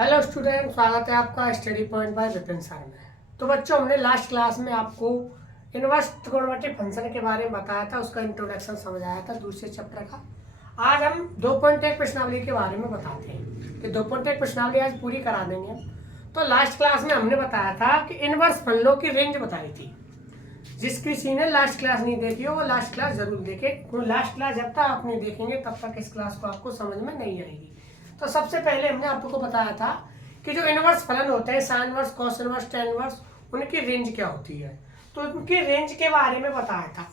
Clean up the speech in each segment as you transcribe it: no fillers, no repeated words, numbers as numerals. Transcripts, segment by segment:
Hello student, स्वागत है आपका study point by Vipin sir में। तो बच्चों, हमने लास्ट क्लास में आपको इनवर्स त्रिकोणमितीय फंक्शन के बारे में बताया था, उसका इंट्रोडक्शन समझाया था दूसरे चैप्टर का। आज हम 2.1 प्रश्नावली के बारे में बताते हैं कि 2.1 प्रश्नावली आज पूरी करा देंगे। तो लास्ट क्लास में हमने बताया था कि इनवर्स फलनों की रेंज बताई थी। जिस किसी ने लास्ट क्लास नहीं देखी हो वो लास्ट क्लास जरूर देखे, क्योंकि लास्ट क्लास जब तक आप नहीं देखेंगे तब तक इस क्लास को आपको समझ में नहीं आएगी। तो सबसे पहले हमने आपको बताया था कि जो इनवर्स फलन होते हैं, sine inverse, cos inverse, tan inverse, उनकी रेंज क्या होती है। तो उनकी रेंज के बारे में बताया था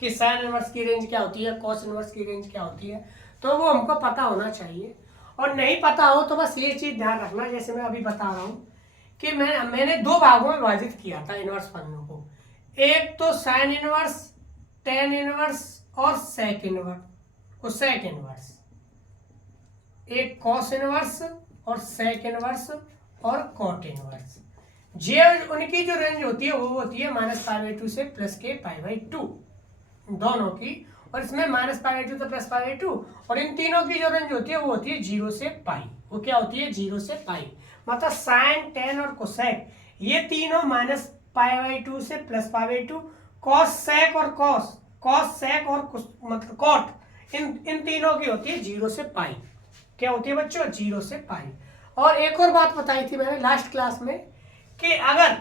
कि साइन इनवर्स की रेंज क्या होती है, कॉस इनवर्स की रेंज क्या होती है। तो वो हमको पता होना चाहिए, और नहीं पता हो तो बस ये चीज ध्यान रखना, जैसे मैं अभी बता रहा हूँ कि मैंने दो भागों में विभाजित किया था इनवर्स फलनों को। एक तो साइन इनवर्स, टेन इनवर्स और सेक इनवर्स, एक कॉस इनवर्स और सेक इनवर्स और कॉट इनवर्स। जे उनकी जो रेंज होती है वो होती है -π/2 से +k π/2 दोनों की, और इसमें -π/2 से +π/2, और इन तीनों की जो रेंज होती है वो होती है 0 से π। वो क्या होती है? 0 से π। मतलब साइन, टेन और कोसेक ये तीनों -π/2 से +π/2, कॉस सेक और मतलब कॉट, इन तीनों की होती है 0 से π। क्या होती है बच्चों? 0 से π। और एक और बात बताई थी मैंने लास्ट क्लास में कि अगर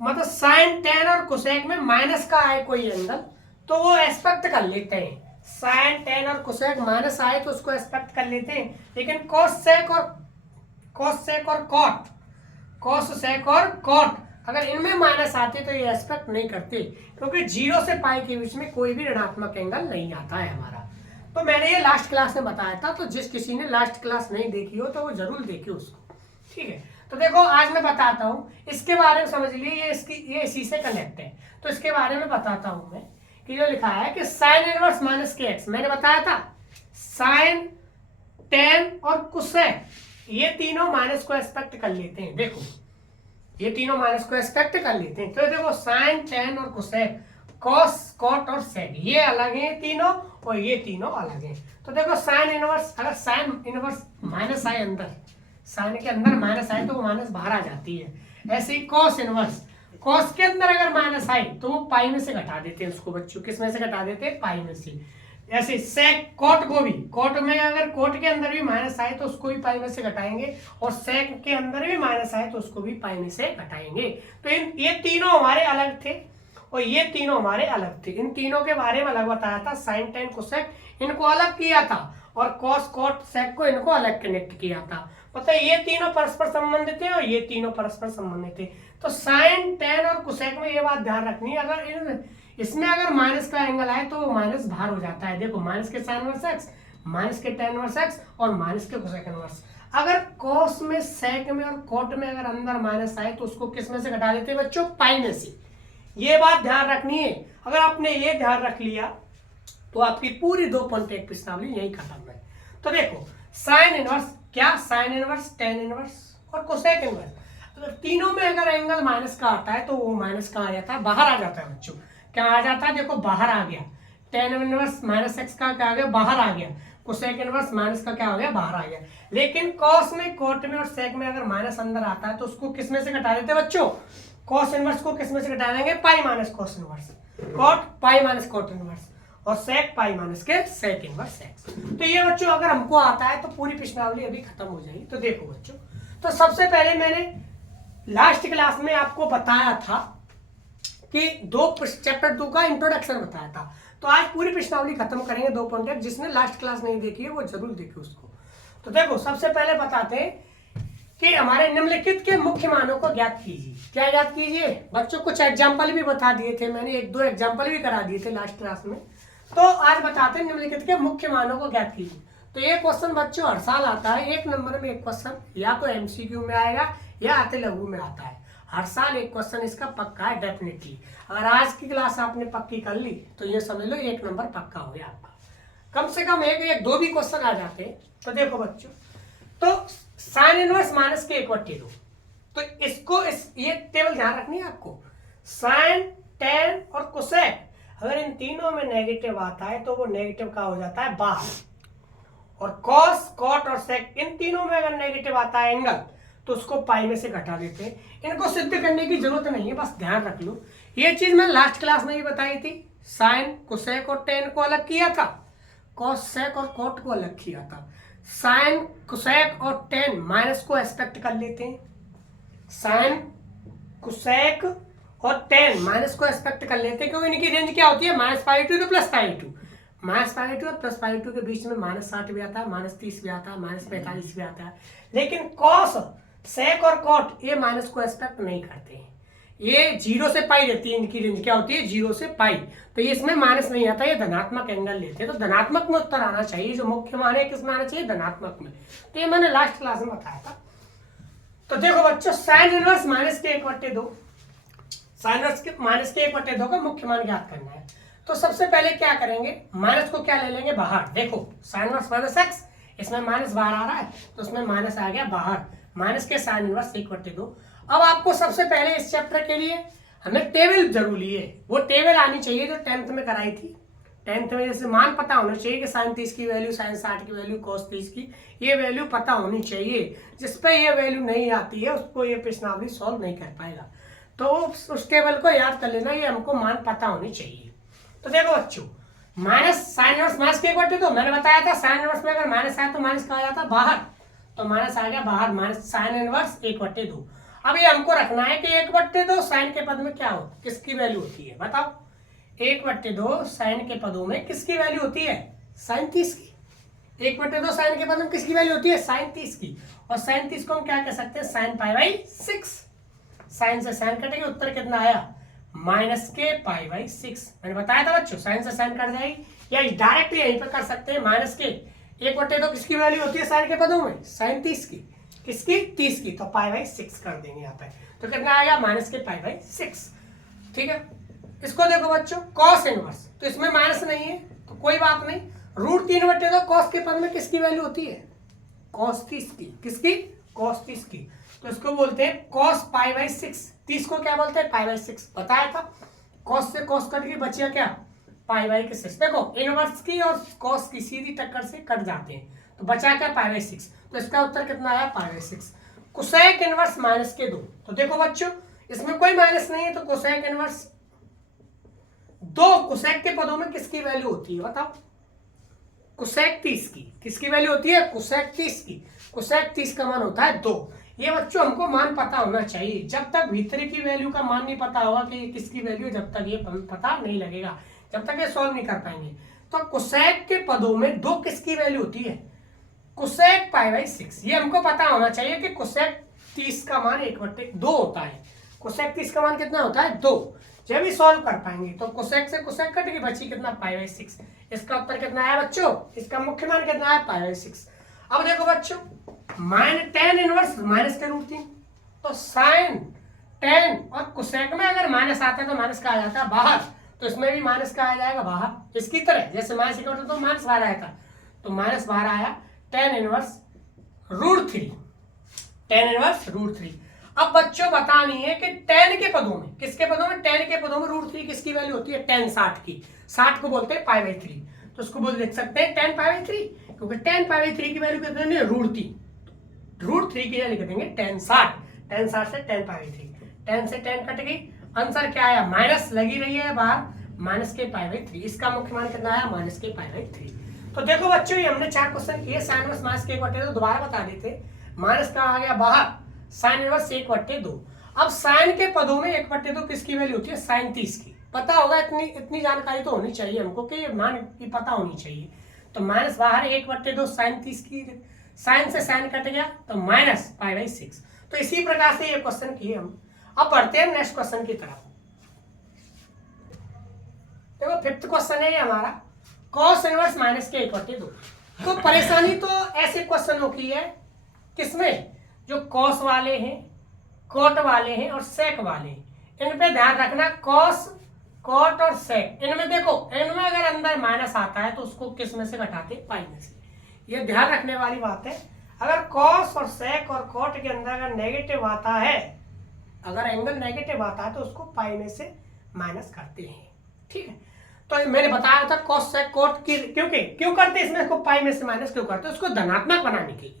मतलब साइन, टेन और कोसेक में माइनस का आए कोई एंगल तो वो एस्पेक्ट कर लेते हैं। साइन, टेन और कोसेक माइनस आए तो उसको एस्पेक्ट कर लेते हैं, लेकिन कॉस सेक और कॉट अगर इनमें माइनस आते तो ये एस्पेक्ट नहीं करते, क्योंकि 0 से π के बीच में कोई भी ऋणात्मक एंगल नहीं आता है हमारा। तो मैंने ये लास्ट क्लास में बताया था, तो जिस किसी ने लास्ट क्लास नहीं देखी हो तो वो जरूर देखे उसको, ठीक है। तो देखो आज मैं बताता हूँ, इसके बारे में समझ लिए, ये इसी से कनेक्ट है। तो इसके बारे में बताता हूँ मैं कि जो लिखा है कि साइन इनवर्स -kx, मैंने बताया था साइन, टेन और कोसेक ये तीनों माइनस को एस्पेक्ट कर लेते हैं। देखो ये तीनों माइनस को एस्पेक्ट कर लेते हैं। तो देखो साइन, टेन और कोसेक, कॉस, कॉट और सेक ये अलग हैं तीनों, और ये तीनों अलग हैं। तो देखो साइन इनवर्स, अगर साइन इनवर्स माइनस आए अंदर, साइन के अंदर माइनस आए तो वो माइनस बाहर आ जाती है। ऐसे ही कॉस इनवर्स, कॉस के अंदर अगर माइनस आए तो वो पाई में से घटा देते हैं उसको बच्चों। किस में से घटा देते हैं? पाई में से। ऐसे सेक, कॉट को भी, कॉट में अगर कोट के अंदर भी माइनस आए तो उसको भी पाई में से घटाएंगे, और सेक के अंदर भी माइनस आए तो उसको भी पाई में से घटाएंगे। तो ये तीनों हमारे अलग थे और ये तीनों हमारे अलग थे। इन तीनों के बारे में अलग बताया था। साइन, टेन, कोसेक इनको अलग किया था, और कॉस, कॉट, सेक को इनको अलग कनेक्ट किया था। पता है ये तीनों परस्पर संबंधित थे और ये तीनों परस्पर संबंधित थे। तो साइन, टेन और कोसेक में ये बात ध्यान रखनी है, अगर इसमें अगर माइनस का एंगल आए तो माइनस बाहर हो जाता है। देखो माइनस के साइन इनवर्स एक्स, माइनस के टेन इनवर्स एक्स और माइनस के कोसेक इनवर्स। अगर कॉस में, सेक में और कॉट में अगर अंदर माइनस आए तो उसको किस में से घटा देते हैं बच्चों? पाई में से। ये बात ध्यान रखनी है। अगर आपने ये ध्यान रख लिया तो आपकी पूरी 2.1 प्रश्नावली यही खत्म है। तो देखो साइन इनवर्स क्या? साइन इनवर्स, टेन इनवर्स और कोसेक इनवर्स, तो तीनों में अगर एंगल माइनस का आता है तो वो माइनस का आ जाता है, बाहर आ जाता है बच्चों। क्या आ जाता है? देखो बाहर आ गया। टेन इनवर्स -x का क्या आ गया? बाहर आ गया। कोसेक इनवर्स माइनस का क्या हो गया? बाहर आ गया। लेकिन कॉस में, कॉट में और सेक में अगर माइनस अंदर आता है तो उसको किस में से घटा देते हैं बच्चों? कॉस इनवर्स को किस में से घटा देंगे? Pi minus cos inverse, cot pi minus cot inverse, और सेक पाई माइनस के सेक इनवर्स एक्स। तो ये बच्चों अगर हमको आता है तो पूरी प्रश्नावली अभी खत्म हो जाएगी। तो देखो बच्चों, तो सबसे पहले मैंने लास्ट क्लास में आपको बताया था कि चैप्टर 2 का इंट्रोडक्शन बताया था। तो आज पूरी प्रश्नावली खत्म करेंगे 2.1। जिसने लास्ट क्लास नहीं देखी है वो जरूर देखे उसको। तो देखो सबसे पहले बताते हैं कि हमारे निम्नलिखित के मुख्य मानों को ज्ञात कीजिए। क्या ज्ञात कीजिए बच्चों? कुछ एग्जाम्पल भी बता दिए थे मैंने, 1-2 एग्जाम्पल भी करा दिए थे लास्ट क्लास में। तो आज बताते हैं निम्नलिखित के मुख्य मानों को ज्ञात कीजिए। तो ये क्वेश्चन बच्चों हर साल आता है, 1 नंबर में एक क्वेश्चन या तो एमसीक्यू में आएगा या आते लघु में आता है। हर साल एक क्वेश्चन इसका पक्का है डेफिनेटली। अगर आज की क्लास आपने पक्की कर ली तो ये समझ लो 1 नंबर पक्का हो गया आपका। कम से कम एक 2 भी क्वेश्चन आ जाते हैं। तो देखो बच्चों, तो साइन इनवर्स -k/2, तो इसको ये टेबल ध्यान रखनी है आपको। साइन, टेन और कोसेक अगर इन तीनों में नेगेटिव आता है तो वो नेगेटिव का हो जाता है बाहर, और कॉस, कॉट और सेक इन तीनों में अगर नेगेटिव आता है एंगल तो उसको पाई में से घटा देते हैं। इनको सिद्ध करने की जरूरत नहीं है, बस ध्यान रख लो। ये चीज मैं लास्ट क्लास में भी बताई थी। साइन, कोसेक और टेन को अलग किया था, कॉस, सेक और कॉट को अलग किया था। साइन, कोसेक और टेन माइनस को एस्पेक्ट कर लेते हैं। साइन, कोसेक और टेन माइनस को एस्पेक्ट कर लेते हैं, क्योंकि इनकी रेंज क्या होती है, -π2 to +π2। -π2 और +π2 के बीच में -60 भी आता है, -30 भी आता है, -45 भी आता है। लेकिन कॉस, सेक और कॉट ये माइनस को एस्पेक्ट नहीं करते हैं, ये 0 से पाई रहती है। इनकी रेंज क्या होती है, 0 से पाई। तो इसमें माइनस नहीं आता, ये धनात्मक एंगल लेते हैं। तो धनात्मक में उत्तर आना चाहिए, जो मुख्य मान है किसमें आना चाहिए, धनात्मक में। तो ये मैंने लास्ट क्लास में बताया था। तो देखो बच्चों, साइन इनवर्स -1/2, साइन इनवर्स -1/2 का मुख्य मान ज्ञात करना है। तो सबसे पहले क्या करेंगे, माइनस को क्या ले लेंगे बाहर। देखो साइन इनवर्स -x, इसमें माइनस बाहर आ रहा है तो उसमें माइनस आ गया बाहर, माइनस के साइन इनवर्स 1/2। अब आपको सबसे पहले इस चैप्टर के लिए हमें टेबल जरूरी है, वो टेबल आनी चाहिए जो 10th में कराई थी। 10th में जैसे मान पता होना चाहिए कि साइन 30 की वैल्यू, साइन 60 की वैल्यू, कॉस 30 की ये वैल्यू पता होनी चाहिए। जिस पे ये वैल्यू नहीं आती है उसको ये प्रश्नावली सॉल्व नहीं कर पाएगा। तो उस टेबल को याद कर लेना, ये हमको मान पता होनी चाहिए। तो देखो बच्चों, माइनस साइन इनवर्स -1/2, मैंने बताया था साइन इनवर्स में अगर माइनस आया तो माइनस कहा जाता बाहर, तो माइनस आ गया बाहर, माइनस साइन इनवर्स 1/2। अब ये हमको रखना है कि 1/2 साइन के पद में क्या हो, किसकी वैल्यू होती है, बताओ। 1/2 साइन के पदों में किसकी वैल्यू होती है, साइन 30 की। 1/2 साइन के पद में किसकी वैल्यू होती है, साइन 30 की। और साइन 30 को हम क्या कह सकते हैं, साइन π/6। साइन से साइन कटेगी, उत्तर कितना आया, -π/6। मैंने बताया था बच्चों, साइन से साइन कट जाएगी, या डायरेक्ट यहीं पर कर सकते हैं। -1/2 किसकी वैल्यू होती है साइन के पदों में, साइन 30 की। किसकी, 30 की, तो π/6 कर देंगे यहाँ पे। तो कितना आएगा, -π/6। ठीक है। इसको देखो बच्चों, कॉस इनवर्स, तो इसमें माइनस नहीं है तो कोई बात नहीं। √3/2 कॉस के पद में किसकी वैल्यू होती है, कॉस 30 की। किसकी, कॉस 30 की। तो इसको बोलते हैं कॉस π/6। 30 को क्या बोलते हैं, π/6 बताया था। कॉस से कॉस कट के बचिया क्या, π/6। देखो इनवर्स की और कॉस की सीधी टक्कर से कट जाते हैं, तो बचा क्या, π/6। तो इसका उत्तर कितना आया, π/6। Cosec inverse -2। तो देखो बच्चों, इसमें कोई माइनस नहीं है, तो कोसेक इनवर्स 2 कोसेक के पदों में किसकी वैल्यू होती है, बताओ। कोसेक 30 की। किसकी वैल्यू होती है, कोसेक 30 की। कोसेक 30 का मान होता है 2। ये बच्चों हमको मान पता होना चाहिए। जब तक भीतरी की वैल्यू का मान नहीं पता होगा कि ये किसकी वैल्यू, जब तक ये पता नहीं लगेगा, जब तक ये सॉल्व नहीं कर पाएंगे। तो कोसेक के पदों में 2 किसकी वैल्यू होती है, कोसेक π/6। ये हमको पता होना चाहिए कि कोसेक 30 का मान 1/2 होता है। कोसेक 30 का मान कितना होता है, 2। जब भी सॉल्व कर पाएंगे तो कोसेक से कोसेक कट के बची कितना, π/6। इसका उत्तर कितना आया बच्चों, इसका मुख्य मान कितना है, π/6। अब देखो बच्चों, tan इनवर्स माइनस के √3। तो साइन, tan और कोसेक में अगर माइनस आता है तो माइनस का आ जाता है बाहर, तो इसमें भी माइनस का आ जाएगा बाहर। इसकी तरह जैसे -1/2 तो माइनस बाहर आया था, तो माइनस बाहर आया, tan इनवर्स √3। tan inverse √3। अब बच्चों बतानी है कि tan के पदों में, किसके पदों में, tan के पदों में √3 किसकी वैल्यू होती है, tan 60 की। 60 को बोलते हैं π/3। तो उसको बोल लिख सकते हैं tan π/3, क्योंकि tan π/3 की वैल्यू कितनी है, √3। √3 की लिख देंगे tan 60। tan 60 से tan π/3, tan से tan कट गई, आंसर क्या आया, माइनस लगी रही है बाहर, -π/3। इसका मुख्य मान कितना आया, -π/3। तो देखो बच्चों, ये हमने 4 क्वेश्चन किए। साइन इनवर्स -1/2 दोबारा बता देते, माइनस का आ गया बाहर, साइन इनवर्स 1/2। अब साइन के पदों में 1/2 किसकी वैल्यू होती है, साइन 30 की। पता होगा, इतनी जानकारी तो होनी चाहिए हमको कि ये मान की पता होनी चाहिए। तो माइनस बाहर 1/2 साइन 30 की, साइन से साइन कट गया तो -π/6। तो इसी प्रकार से ये क्वेश्चन किए हम। अब बढ़ते हैं नेक्स्ट क्वेश्चन की तरफ। देखो 5th क्वेश्चन है ये हमारा, कॉस इनवर्स -1/2। तो परेशानी तो ऐसे क्वेश्चनों की है, किसमें, जो कॉस वाले हैं, कॉट वाले हैं और सेक वाले हैं। इन पे ध्यान रखना, कॉस, कॉट और सेक। इनमें देखो, इनमें अगर अंदर माइनस आता है तो उसको किस में से घटाते हैं, पाई में से। ये ध्यान रखने वाली बात है। अगर कॉस और सेक और कॉट के अंदर अगर नेगेटिव आता है, अगर एंगल नेगेटिव आता है तो उसको पाई में से माइनस करते हैं। ठीक है। तो मैंने बताया था कॉस सेक कॉट की, क्योंकि क्यों करते हैं इसमें, इसको पाई में से माइनस क्यों करते हैं, उसको धनात्मक बनाने के लिए।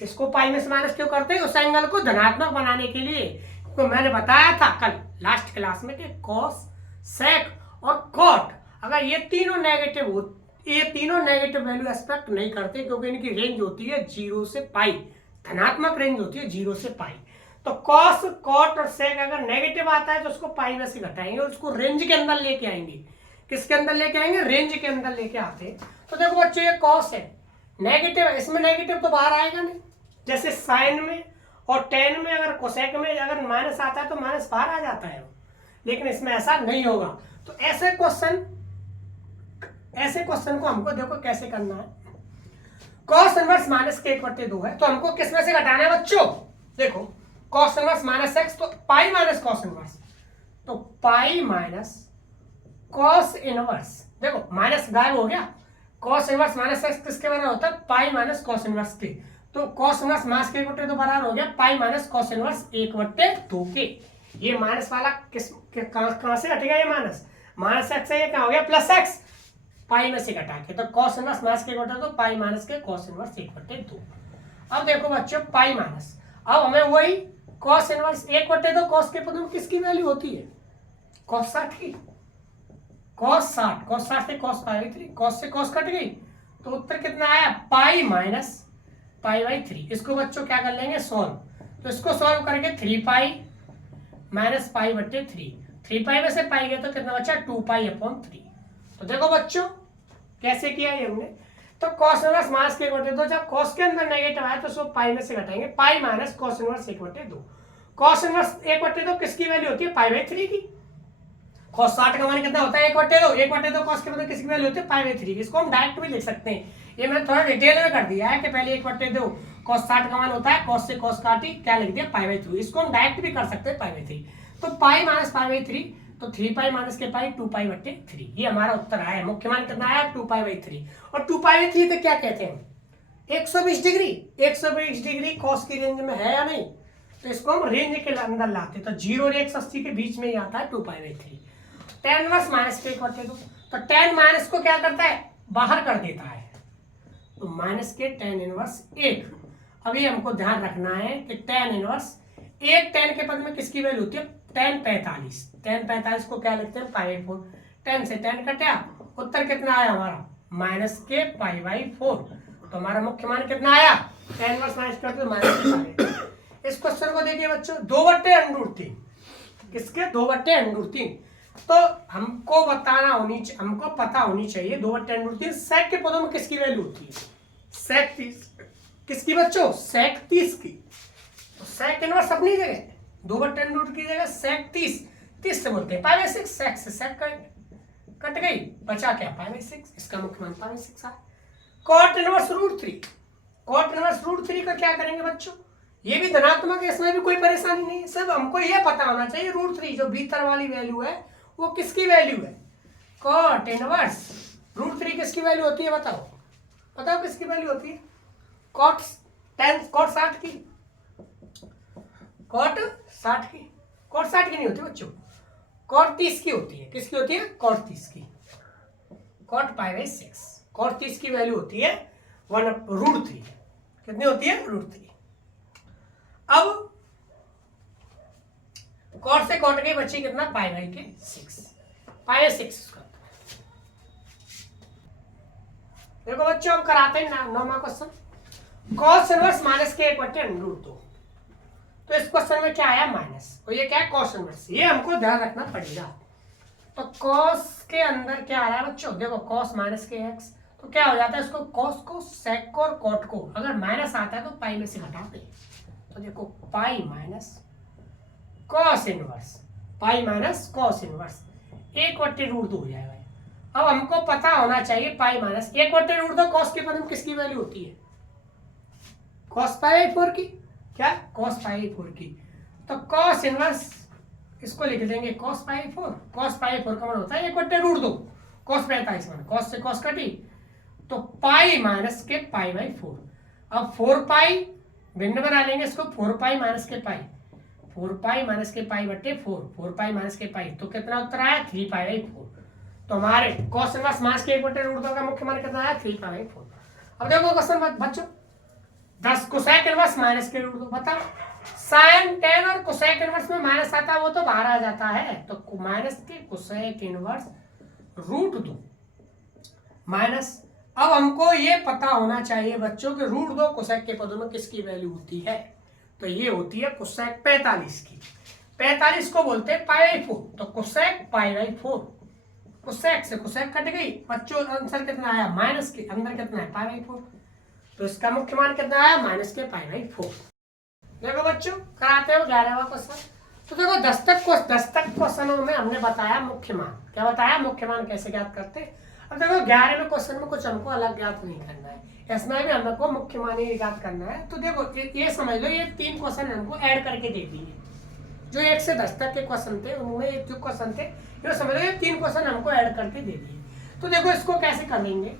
इसको पाई में से माइनस क्यों करते हैं, उस एंगल को धनात्मक बनाने के लिए। तो मैंने बताया था कल लास्ट क्लास में कि कॉस सेक और कॉट अगर ये तीनों नेगेटिव वैल्यू एस्पेक्ट नहीं करते, क्योंकि इनकी रेंज होती है 0 से पाई, धनात्मक रेंज होती है 0 से पाई। तो कॉस कॉट और सेक अगर नेगेटिव आता है तो उसको पाई में से घटाएंगे और उसको रेंज के अंदर लेके आएंगे। किसके अंदर लेके आएंगे, रेंज के अंदर लेके आते हैं। तो देखो बच्चों ये कॉस है, नेगेटिव है, इसमें नेगेटिव तो बाहर आएगा नहीं, जैसे साइन में और टेन में अगर कोसेक में अगर माइनस आता है तो माइनस बाहर आ जाता है, लेकिन इसमें ऐसा नहीं होगा। तो ऐसे क्वेश्चन को हमको देखो कैसे करना है। कॉस इनवर्स माइनस के 1/2 है, तो हमको किस में से घटाना है बच्चों, देखो कॉस इनवर्स माइनस एक्स, तो पाई माइनस कॉस इनवर्स, तो पाई माइनस कॉस इनवर्स, देखो माइनस गायब हो गया, कॉस इनवर्स माइनस एक्स किसके बराबर होता है, पाई माइनस कॉस इनवर्स के। तो कॉस इनवर्स माइनस के 1/2 बराबर हो गया पाई माइनस कॉस इनवर्स 1/2 के। ये माइनस वाला कहां से हटेगा, ये माइनस एक्स है, ये क्या हो गया प्लस एक्स, पाई में से घटा के, तो कॉस इनवर्स माइनस के 1/2 पाई माइनस के कॉस इनवर्स 1/2। अब देखो बच्चों पाई माइनस, अब हमें वही कॉस इनवर्स 1/2 कॉस के पद में किसकी वैल्यू होती है, कॉस 60 की, कॉस 60 से कॉस पाई 3, कॉस से कॉस कट गई, तो उत्तर कितना आया पाई माइनस पाई बाई 3। इसको बच्चों क्या कर लेंगे सॉल्व, तो इसको सॉल्व करके 3 पाई माइनस पाई बट्टे 3 पाई में से पाई गया तो कितना बचा 2 पाई अपॉन 3। तो देखो बच्चों कैसे किया ये हमने, तो कॉस इनवर्स माइनस के 1/2, जब कॉस के अंदर नेगेटिव आया तो उसको पाई में से घटाएंगे, पाई minus cos inverse 1/2। Cos inverse 1/2 किसकी वैल्यू होती है, पाई बाई 3 की। कॉस 60 का मान कितना होता है 1/2 कॉस के बदले किसकी वैल्यू होती है पाई बाई 3 की। इसको हम डायरेक्ट भी लिख सकते हैं, ये मैंने थोड़ा डिटेल में कर दिया है कि पहले 1/2 कॉस 60 का मान होता है, कॉस से कॉस काटी क्या लिख दिया पाई बाई 3, इसको हम डायरेक्ट भी कर सकते हैं पाई बाई 3। तो पाई माइनस पाई बाई 3, तो 3 पाई माइनस के पाई 2 पाई बट्टे 3, ये हमारा उत्तर आया। मुख्य मान कितना आया 2 पाई बाई 3, और 2 पाई बाई 3 तो क्या कहते हैं 120 डिग्री, 120 डिग्री कॉस की रेंज में है या नहीं, तो इसको हम रेंज के अंदर लाते, तो 0 और 180 के बीच में ही आता है 2 pi by 3। tan inverse minus के 1/2, तो tan माइनस को क्या करता है बाहर कर देता है, तो माइनस के tan इनवर्स 1। अभी हमको ध्यान रखना है कि tan इनवर्स 1 tan के पद में किसकी वैल्यू होती है tan 45, tan 45 को क्या लिखते हैं पाई बाई 4, tan से tan कटा, उत्तर कितना आया हमारा माइनस के पाई बाई 4। तो हमारा मुख्य मान कितना आया tan इनवर्स माइनस करते माइनस के पाई। इस क्वेश्चन को देखिए बच्चों 2/√3, किसके 2/√3, तो हमको पता होनी चाहिए 2/√3 सेक के पदों में किसकी वैल्यू होती है, सेक 30 किसकी बच्चों सेक 30 की। तो सेक इनवर्स अपनी जगह 2/√3 की जगह सेक 30 से बोलते हैं पाई बाई 6, सेक से सेक कट गई, बचा क्या पाई बाई 6, इसका मुख्य मान पाई बाई 6 है। कॉट इनवर्स √3, कॉट इनवर्स √3 का क्या करेंगे बच्चों, ये भी धनात्मक है, इसमें भी कोई परेशानी नहीं है, सब हमको ये पता होना चाहिए √3 जो भीतर वाली वैल्यू है वो किसकी वैल्यू है, कॉट इनवर्स √3 किसकी वैल्यू होती है बताओ किसकी वैल्यू होती है, कॉट 60 की, कॉट 60 की नहीं होती बच्चों, कॉट 30 की होती है, किसकी होती है कॉट 30 की, कॉट पाई बाई 6, कॉट 30 की वैल्यू होती है √3, कितनी होती है √3। अब कॉट से कॉट गई बची कितना पाई बाई के 6, पाई बाई 6 इसका। देखो बच्चों हम कराते हैं 9वां क्वेश्चन, कॉस इनवर्स माइनस के 1/√2। तो इस क्वेश्चन में क्या आया माइनस, तो ये क्या है कॉस इनवर्स, ये हमको ध्यान रखना पड़ेगा। तो कॉस के अंदर क्या आ रहा है बच्चों, देखो कॉस माइनस के x, तो क्या हो जाता है इसको कॉस को सेक को और कॉट को अगर माइनस आता है तो पाई में से घटाते हैं, तो देखो पाई माइनस कॉस इनवर्स, पाई माइनस कॉस इनवर्स 1/√2 हो जाएगा। अब हमको पता होना चाहिए पाई माइनस 1/√2 कॉस के पद में किसकी वैल्यू होती है, कॉस पाई बाई 4 की, क्या कॉस पाई बाई 4 की। तो कॉस इनवर्स इसको लिख देंगे cos pi by 4, cos pi by 4 का मान होता है 1/√2, कॉस 45 मान कॉस से कॉस कटी, तो पाई माइनस के पाई बाई 4। अब 4 पाई भिन्न बना लेंगे इसको, 4 पाई माइनस के पाई, 4 पाई माइनस के पाई बट्टे 4 पाई माइनस के पाई, तो कितना उत्तर आया 3 पाई बाई 4। तो हमारे cos इनवर्स माइनस के 1/√2 का मुख्य मान कितना आया 3/4। अब देखो क्वेश्चन बच्चों 10 कोसेक इनवर्स माइनस के √2 बता साइन टेन और कोसेक इनवर्स में माइनस आता है वो तो बाहर आ जाता है, तो माइनस के कोसेक इनवर्स √2 माइनस। अब हमको ये पता होना चाहिए बच्चों कि √2 कोसेक के पदों में किसकी वैल्यू होती है, तो ये होती है कोसेक 45 की। 45 को बोलते हैं π/4, तो कोसेक π/4, कोसेक से कोसेक कट गई बच्चों, आंसर कितना आया माइनस के अंदर कितना है π/4, तो इसका मुख्य मान कितना आया माइनस के π/4। देखो बच्चों कराते हो 11वां क्वेश्चन। तो देखो 10 तक क्वेश्चनों में हमने बताया मुख्य मान, क्या बताया मुख्य मान कैसे ज्ञात करते। अब देखो 11वें क्वेश्चन में कुछ हमको अलग ज्ञात नहीं करना है, इसमें भी हमको मुख्य मान ही ज्ञात करना है। तो देखो ये समझ लो ये 3 क्वेश्चन हमको ऐड करके दे दिए, जो 1 से 10 तक के क्वेश्चन थे उनमें ये जो क्वेश्चन थे ये समझ लो ये 3 क्वेश्चन हमको ऐड करके दे दिए। तो देखो इसको कैसे कर लेंगे,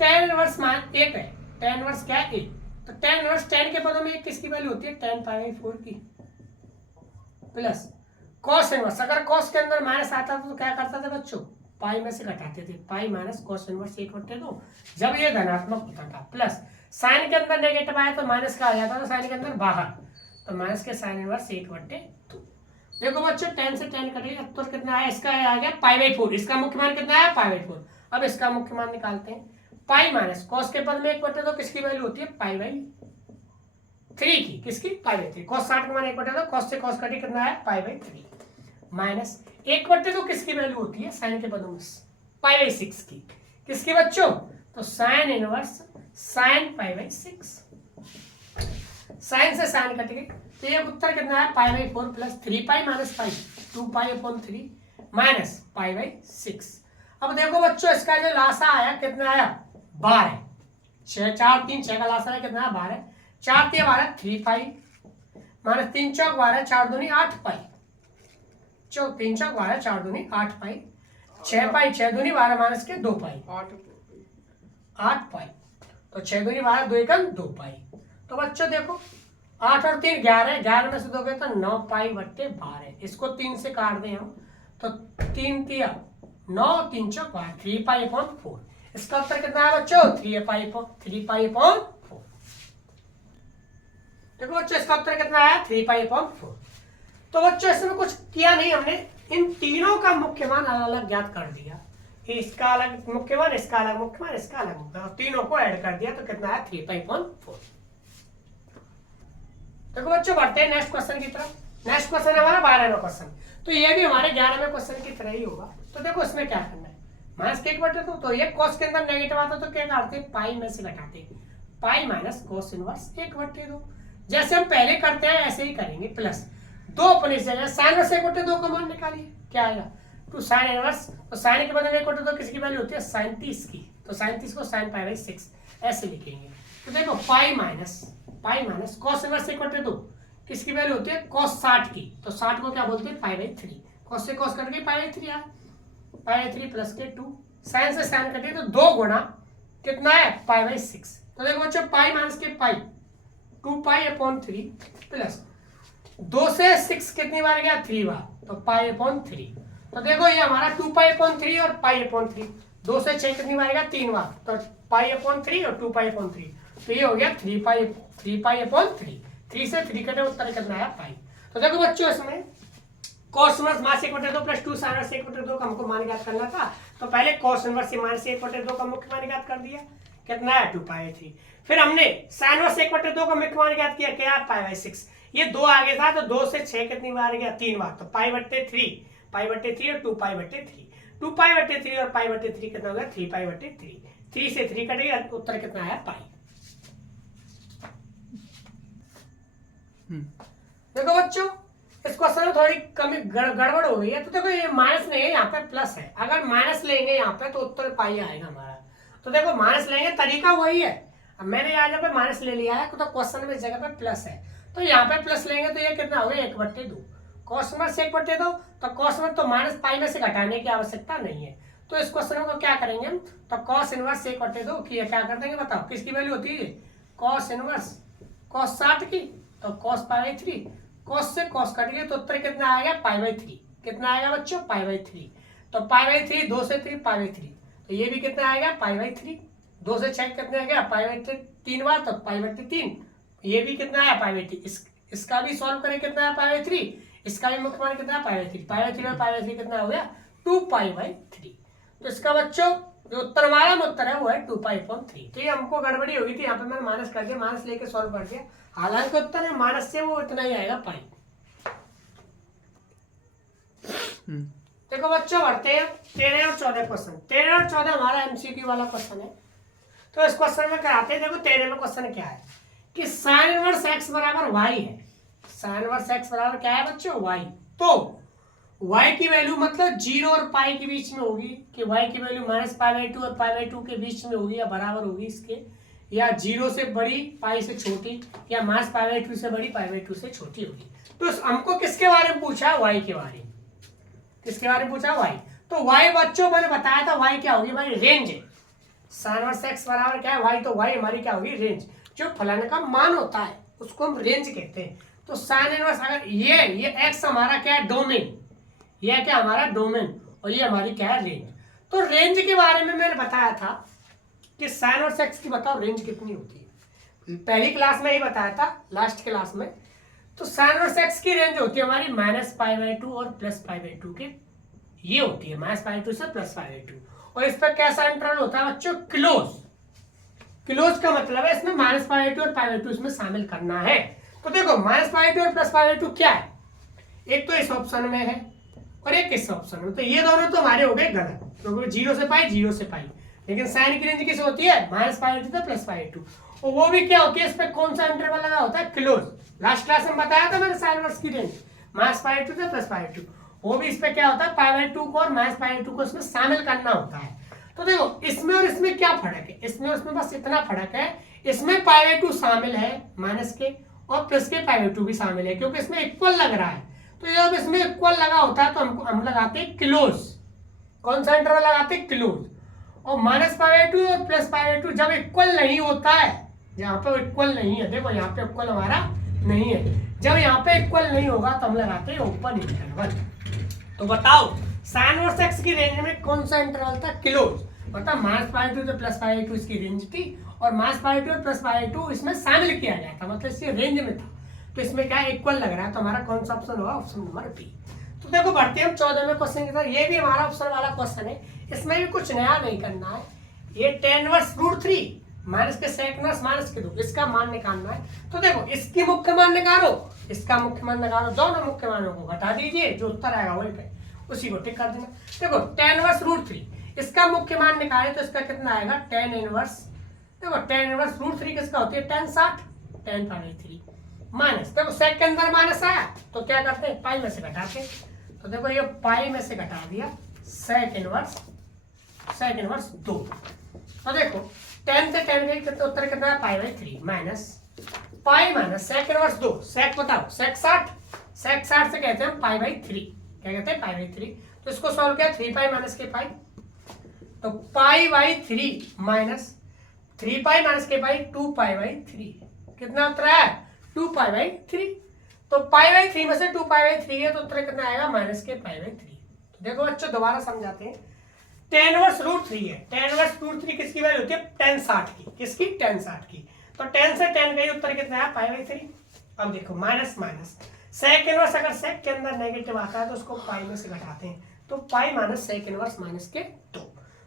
tan इनवर्स मान 1 है, tan इनवर्स क्या है 1, तो tan इनवर्स 10 के पदों में किसकी वैल्यू होती है tan π/4 की, प्लस cos इनवर्स, अगर cos के अंदर माइनस आता तो क्या करता था बच्चों पाई में से घटाते थे, पाई माइनस cos इनवर्स 1/2 जब ये धनात्मक होता था, प्लस साइन के अंदर नेगेटिव आया तो माइनस का आ जाता था साइन के अंदर बाहर, तो माइनस के साइन इनवर्स 1/2। देखो बच्चों 10 से 10 कटेगा तो कितना आया, इसका आ गया π/4, इसका मुख्य मान कितना आया π/4। अब इसका मुख्य मान निकालते हैं, पाई माइनस cos के पद में 1/2 किसकी वैल्यू होती है π/3 की, किसकी π/3, cos 60 का मान 1/2, cos से cos कटे कितना आया π/3 माइनस 1/2 किसकी वैल्यू होती है साइन के पदों में π/6 की, किसकी बच्चों, तो साइन इनवर्स साइन π/6, साइन से साइन कट गई तो ये उत्तर कितना है π/4 प्लस 3π माइनस पाई 2π/3 माइनस π/6। अब देखो बच्चों इसका जो लासा आया कितना आया 12, 6 4 3 6 का लासा आया कितना 12, 4 3 12 3π माइनस 3 चौक 12 4 दूनी 8π, 3 चौक 12 4 दूनी 8π, 6π 6 दूनी 12 माइनस के 2π 8π, तो 6 दूनी 12 2 एकम 2π। तो बच्चों देखो 8 और 3 11, 11 में से 2 गए तो 9π/12, इसको 3 से काट दें हम तो 3 3 9 3 चौक 12 3π/4, इसका उत्तर कितना है बच्चों 3π/4। देखो बच्चों इसका उत्तर कितना आया 3π/4। तो बच्चों इसमें कुछ किया नहीं हमने, इन तीनों का मुख्य मान अलग अलग ज्ञात कर दिया, इसका अलग मुख्य मान, इसका अलग मुख्य मान, इसका अलग मुख्य मान, तीनों को ऐड कर दिया तो कितना है 3π/4। देखो बच्चों बढ़ते हैं नेक्स्ट क्वेश्चन की तरफ। नेक्स्ट क्वेश्चन हमारा 12वां क्वेश्चन, तो ये भी हमारे 11वें क्वेश्चन की तरह ही होगा। तो देखो इसमें क्या करना है, माइनस के 1/2 तो ये cos के अंदर नेगेटिव आता तो क्या करते पाई में से घटाते, पाई माइनस cos इनवर्स 1/2, जैसे हम पहले करते हैं ऐसे ही करेंगे, प्लस 2 अपनी जगह साइन इनवर्स 1/2 का मान निकालिए, क्या आएगा 2 साइन इनवर्स, तो साइन के बदले 1/2 किसकी वैल्यू होती है sin 30 की, तो sin 30 को sin π/6 ऐसे लिखेंगे। तो देखो पाई माइनस cos इनवर्स 1/2 किसकी वैल्यू होती है cos 60 की, तो 60 को क्या बोलते हैं π/3, cos से cos कट गई π/3 आया, π/3 प्लस के 2 साइन से साइन कटे तो 2 गुना कितना है π/6। तो देखो बच्चों पाई माइनस के पाई 2π/3 प्लस 2 से 6 कितनी बार गया 3 बार, तो π/3। तो देखो ये हमारा 2π/3 और π/3, 2 से 6 कितनी बार गया 3 बार, तो π/3 और 2π/3, तो ये हो गया 3π/3, 3 से 3 कटे उत्तर कितना आया पाई। तो देखो बच्चों इसमें cos inverse minus 1/2 plus 2 sine inverse 1/2 का हमको मान ज्ञात करना था, तो पहले cos इनवर्स से माइनस 1/2 का मुख्य मान ज्ञात कर दिया, कितना है 2π/3। फिर हमने साइन इनवर्स 1/2 का मुख्य मान ज्ञात किया, क्या π/6, ये 2 आगे था तो 2 से 6 कितनी बार गया 3 बार, तो π/3 और 2π/3, 2π/3 और π/3 कितना हो गया 3π/3, 3 से 3 कटेगा उत्तर कितना आया पाई। देखो बच्चों इस क्वेश्चन में थोड़ी कमी गड़बड़ हो गई है, तो देखो ये माइनस नहीं है यहाँ पे प्लस है, अगर माइनस लेंगे यहाँ पे तो उत्तर पाई आएगा हमारा। तो देखो माइनस लेंगे तरीका वही है, अब मैंने यहाँ पे माइनस ले लिया है तो क्वेश्चन में जगह पे प्लस है, तो यहाँ पे प्लस लेंगे तो ये कितना हो गया 1/2, cos इनवर्स 1/2, तो cos इनवर्स तो माइनस पाई में से घटाने की आवश्यकता नहीं है, तो इस क्वेश्चन को क्या करेंगे हम, तो cos इनवर्स 1/2 की क्या कर देंगे बताओ किसकी वैल्यू होती है cos इनवर्स cos 60 की, तो cos π/3, cos से cos कट गए तो उत्तर कितना आएगा π/3, कितना आएगा बच्चों π/3। तो पाई बाई 3, 2 से 3 पाई बाई 3, तो ये भी कितना आएगा पाई बाई 3, 2 से 6 कितना आ गया पाई बाई 3, 3 बार तो पाई बाई 3, ये भी कितना है पाई बाई 3, इसका भी सॉल्व करें कितना है पाई बाई 3, इसका भी मुख्य मान कितना है पाई बाई 3, पाई बाई 3 और पाई बाई 3 कितना हो गया 2 पाई बाई 3। तो इसका बच्चों जो उत्तर हमारा उत्तर है वो है 2 पाई अपॉन 3। तो ये हमको गड़बड़ी होगी थी, यहाँ पे मैंने माइनस कर दिया, माइनस लेके सॉल्व कर दिया, हालांकि उत्तर है माइनस से वो इतना ही आएगा पाई। देखो बच्चों बढ़ते हैं 13 और 14 क्वेश्चन। 13 और 14 हमारा एमसीक्यू वाला क्वेश्चन है। तो इस क्वेश्चन में कराते हैं। देखो 13 में क्वेश्चन क्या है कि साइन इनवर्स एक्स बराबर वाई है। साइन इनवर्स एक्स बराबर क्या है बच्चों वाई। तो y की वैल्यू मतलब 0 और पाई के बीच में होगी कि y की वैल्यू माइनस पाई बाई 2 और पाई बाई 2 के बीच में होगी या बराबर होगी इसके, या 0 से बड़ी पाई से छोटी, या माइनस पाई बाई 2 से बड़ी पाई बाई 2 से छोटी होगी। तो हमको किसके बारे में पूछा है y के बारे में, किसके बारे में पूछा y। तो y बच्चों मैंने बताया था y क्या होगी हमारी रेंज है। साइन इनवर्स x बराबर क्या है y, तो y हमारी क्या होगी रेंज, जो फलाने का मान होता है उसको हम रेंज कहते हैं। तो साइन इनवर्स अगर ये x हमारा क्या है डोमेन, यह क्या हमारा डोमेन, और ये हमारी क्या है रेंज। तो रेंज के बारे में मैंने बताया था कि साइन और एक्स की बताओ रेंज कितनी होती है, पहली क्लास में ही बताया था लास्ट क्लास में। तो साइन और एक्स की रेंज होती है हमारी माइनस पाई बाई 2 और प्लस पाई बाई 2 के, ये होती है माइनस पाई 2 से प्लस पाई बाई 2। और इस पर कैसा इंटरवल होता है बच्चों क्लोज। क्लोज का मतलब है इसमें माइनस पाई बाई 2 और पाई बाई 2 इसमें शामिल करना है। तो देखो माइनस पाई बाई 2 और प्लस पाई बाई 2 क्या है, एक तो इस ऑप्शन में है और एक किस ऑप्शन में। तो ये दोनों तो हमारे हो गए गलत, क्योंकि 0 से पाई 0 से पाई, लेकिन साइन की रेंज किस होती है माइनस पाई 2 तो प्लस पाई 2, और वो भी क्या होती है इस पे कौन सा इंटरवल लगा होता है क्लोज। लास्ट क्लास में बताया था मैंने साइन इनवर्स की रेंज माइनस पाई 2 से प्लस पाई 2, वो भी इस पे क्या होता है पाई बाई 2 को और माइनस पाई 2 को इसमें शामिल करना होता है। तो देखो इसमें और इसमें क्या फर्क है, इसमें और इसमें बस इतना फर्क है, इसमें पाई बाई 2 शामिल है माइनस के और प्लस के पाई बाई 2 भी शामिल है, क्योंकि इसमें इक्वल लग रहा है। तो जब इसमें इक्वल लगा होता है तो हम लगाते हैं क्लोज। कौन सा इंटरवल लगाते हैं क्लोज। और माइनस पाई बाई 2 और प्लस पाई बाई 2 जब इक्वल नहीं होता है, यहाँ पे इक्वल नहीं है, देखो यहाँ पे इक्वल हमारा नहीं है, जब यहाँ पे इक्वल नहीं होगा तो हम लगाते हैं ओपन इंटरवल। तो बताओ साइन और एक्स की रेंज में कौन सा इंटरवल था क्लोज, मतलब माइनस पाई 2 तो प्लस पाई 2 इसकी रेंज थी, और माइनस पाई 2 और प्लस पाई 2 इसमें शामिल किया गया था, मतलब इसकी रेंज में था। तो इसमें क्या इक्वल लग रहा है, तो हमारा कौन सा ऑप्शन होगा ऑप्शन नंबर बी। तो देखो बढ़ते हैं हम 14 में क्वेश्चन के साथ। ये भी हमारा ऑप्शन वाला क्वेश्चन है, इसमें भी कुछ नया नहीं करना है। ये tan इनवर्स रूट 3 माइनस के sec इनवर्स माइनस के 2 इसका मान निकालना है। तो देखो इसकी मुख्य मान निकालो, इसका मुख्य मान निकालो, दोनों मुख्य मानों को घटा दीजिए, जो उत्तर आएगा वही पे उसी को टिक कर देना। देखो tan इनवर्स रूट 3 इसका मुख्य मान निकाले तो इसका कितना आएगा tan इनवर्स, देखो tan इनवर्स रूट 3 किसका होती है tan 60 tan पाई 3 माइनस, देखो sec के अंदर माइनस आया तो क्या करते हैं पाई में से घटाते हैं। तो देखो ये पाई में से घटा दिया sec इनवर्स 2। तो देखो 10 से 10 गई कितना उत्तर कितना है pi by 3 minus pi minus sec inverse 2, sec बताओ sec 60 से कहते हैं पाई बाई 3, क्या कहते हैं पाई बाई 3। तो इसको सॉल्व किया 3 पाई माइनस के पाई, तो pi by 3 minus 3 pi minus के पाई 2 पाई बाई 3, कितना उत्तर है 2 पाई बाई 3। तो पाई बाई 3 में से 2 पाई बाई 3 है तो उत्तर कितना आएगा माइनस के पाई बाई 3। तो देखो बच्चों दोबारा समझाते हैं। tan इनवर्स रूट 3 है, tan इनवर्स रूट 3 किसकी वैल्यू होती है tan 60 की, किसकी tan 60 की। तो 10 से 10 गई उत्तर कितना है पाई बाई 3। अब देखो माइनस माइनस sec इनवर्स, अगर sec के अंदर नेगेटिव आता है तो उसको पाई में से घटाते हैं, तो pi minus sec inverse minus के 2।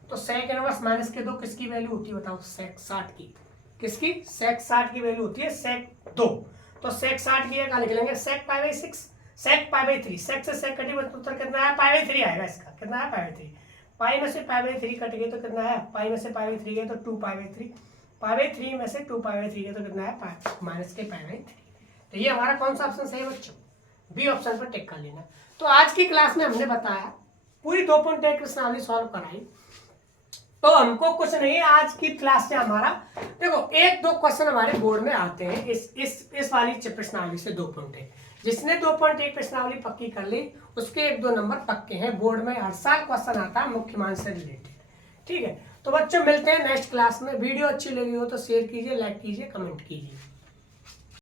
तो sec इनवर्स माइनस के 2 किसकी वैल्यू होती है बताओ sec 60 की, किसकी sec 60 की वैल्यू होती है sec 2। तो sec 60 की क्या लिख लेंगे sec pi by 6 sec pi by 3, sec से sec कटे तो उत्तर कितना है पाई बाई 3 आएगा, इसका कितना है पाई बाई 3। पाई में से पाई बाई 3 कट गए तो कितना है, पाई में से पाई बाई 3 गए तो 2 पाई बाई 3, पाई बाई 3 में से 2 पाई बाई 3 गए तो कितना है माइनस के पाई बाई 3। तो ये हमारा कौन सा ऑप्शन सही है बच्चों, बी ऑप्शन पर टिक कर लेना। तो आज की क्लास में हमने बताया पूरी 2.8 प्रश्नावली सॉल्व कराई। तो हमको कुछ नहीं, आज की क्लास से हमारा देखो 1-2 क्वेश्चन हमारे बोर्ड में आते हैं इस वाली प्रश्नावली से 2.8। जिसने 2.1 प्रश्नावली पक्की कर ली उसके 1-2 नंबर पक्के हैं, बोर्ड में हर साल क्वेश्चन आता है मुख्य मान से रिलेटेड। ठीक है, तो बच्चों मिलते हैं नेक्स्ट क्लास में। वीडियो अच्छी लगी हो तो शेयर कीजिए, लाइक कीजिए, कमेंट कीजिए।